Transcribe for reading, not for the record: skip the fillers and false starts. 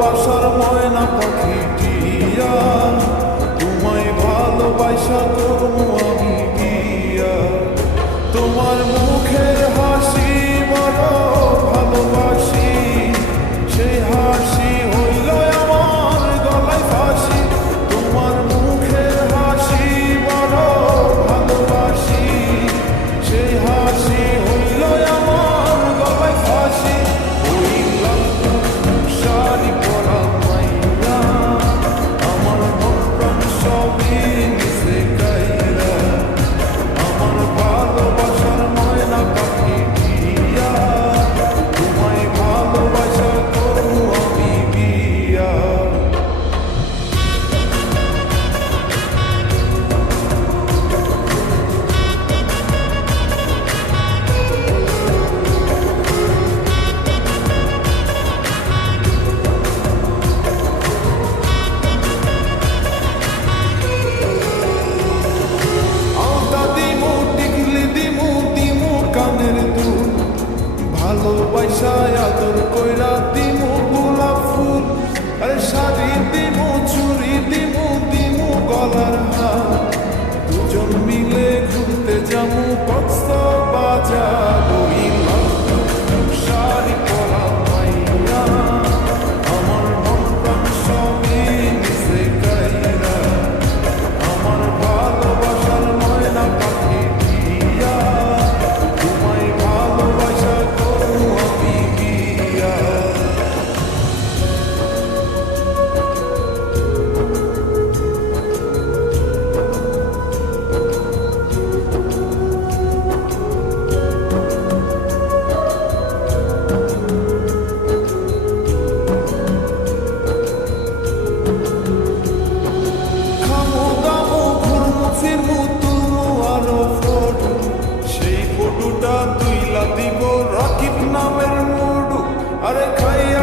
ভালোবাসার ময়না পাখি টিয়া, তোমায় ভালোবাসা করবো আমি বিয়া। তোমার মুখের হাসি বড় ভালোবাসি, সেই হাসি হইল আমার গলায় ফাঁসি। তোমার মুখের হাসি বড় ভালোবাসি, সেই হাসি হইল আমার গলায় ফাঁসি। ওই লাল শাড়ি পরা মাইয়া, আমার মন প্রাণ সবই নিছে কাইরা। আমার ভালোবাসার ময়না পাখি টিয়া, তোমায় ভালোবাসা করবো আমি বিয়া। আলতা দিমু টিকলি দিমু দিমু কানের দুল, ভালোবাসা আদর কইরা দিমু গোলাপ ফুল। আরে শাড়ি দিমু চুড়ি দিমু দিমু গলার হার, দুজন মিলে ঘুরতে যামু কক্সবাজার। ওই লাল শাড়ি পরা মাইয়া, আমার মন প্রাণ সবই নিছে কাইরা। আমার ভালোবাসার ময়না পাখি টিয়া, তোমায় ভালোবাসা করবো আমি বিয়া। খামু দামু ঘুরমু ফিরমু তুলমু আরো ফটো, সেই ফটোটা তুইলা দিব রাকিব নামের মুডু। আরে খাইয়া